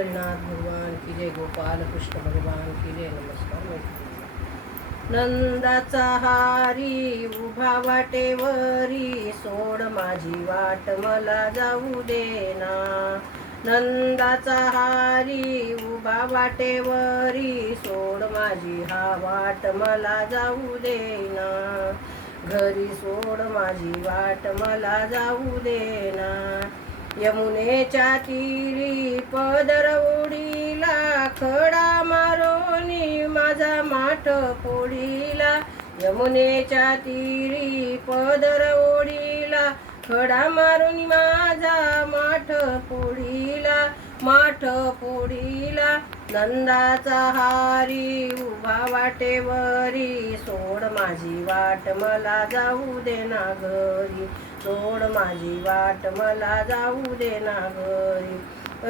पंढरीनाथ भगवान की जय, गोपाल कृष्ण भगवान की जय. नमस्कार. नंदाचा हारी उभा वाटेवरी, सोड माझी वाट मला जाऊ देना. नंदाचा हारी उभा वाटेवरी, सोड माझी हा वाट मला जाऊ देना. घरी सोड माझी वाट मला जाऊ देना. यमुनेच्या तीरी पदर उडीला, खडा मारोनी माझा माठ फोडीला. यमुनेच्या तीरी पदर ओढीला, खडा मारून माझा माठ फोडीला. माठ फोडीला. नंदाचा हारी उभा वाटेवरी, सोड माझी वाट मला जाऊ देना घरी. सोड माझी वाट मला जाऊ देना घरी.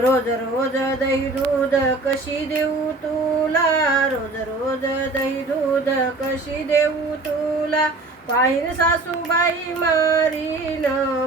रोज रोज दही दूध कशी देऊ तुला, रोज रोज दही दूध कशी देऊ तुला. पाहिन सासूबाई मारीन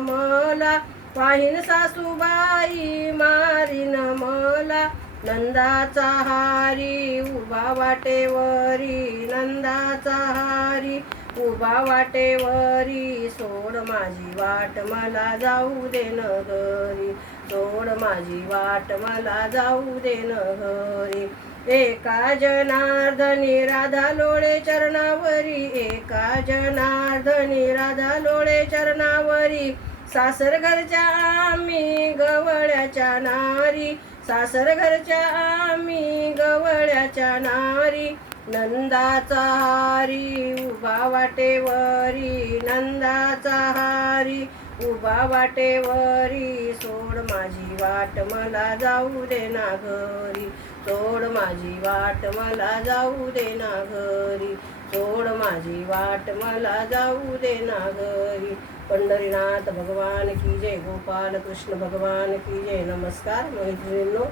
मला, पाहिन सासूबाई मारीन मला. नंदाचा हारी उभा वाटेवरी, नंदाचा हारी उभा वाटेवरी, सोड माझी वाट मला जाऊ देन घरी. सोड माझी वाट मला जाऊ देन घरी. एका जनार्दनी राधा लोळे चरणावरी, एका जनार्दनी राधा लोळे चरणावरी. सासर घरच्या आम्ही गवळ्याच्या नारी, सासर घरच्या आम्ही गवळ्याच्या नारी. नंदाचा हारी उभा वाटेवरी, नंदाचा हारी उभा वाटेवरी, सोड माझी वाट मला जाऊ देना घरी. सोड माझी वाट मला जाऊ देना घरी. सोड माझी वाट मला जाऊ देना घरी. पंढरीनाथ भगवान की जय, गोपाल कृष्ण भगवान की जय. नमस्कार मैत्रिणींनो,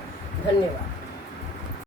धन्यवाद.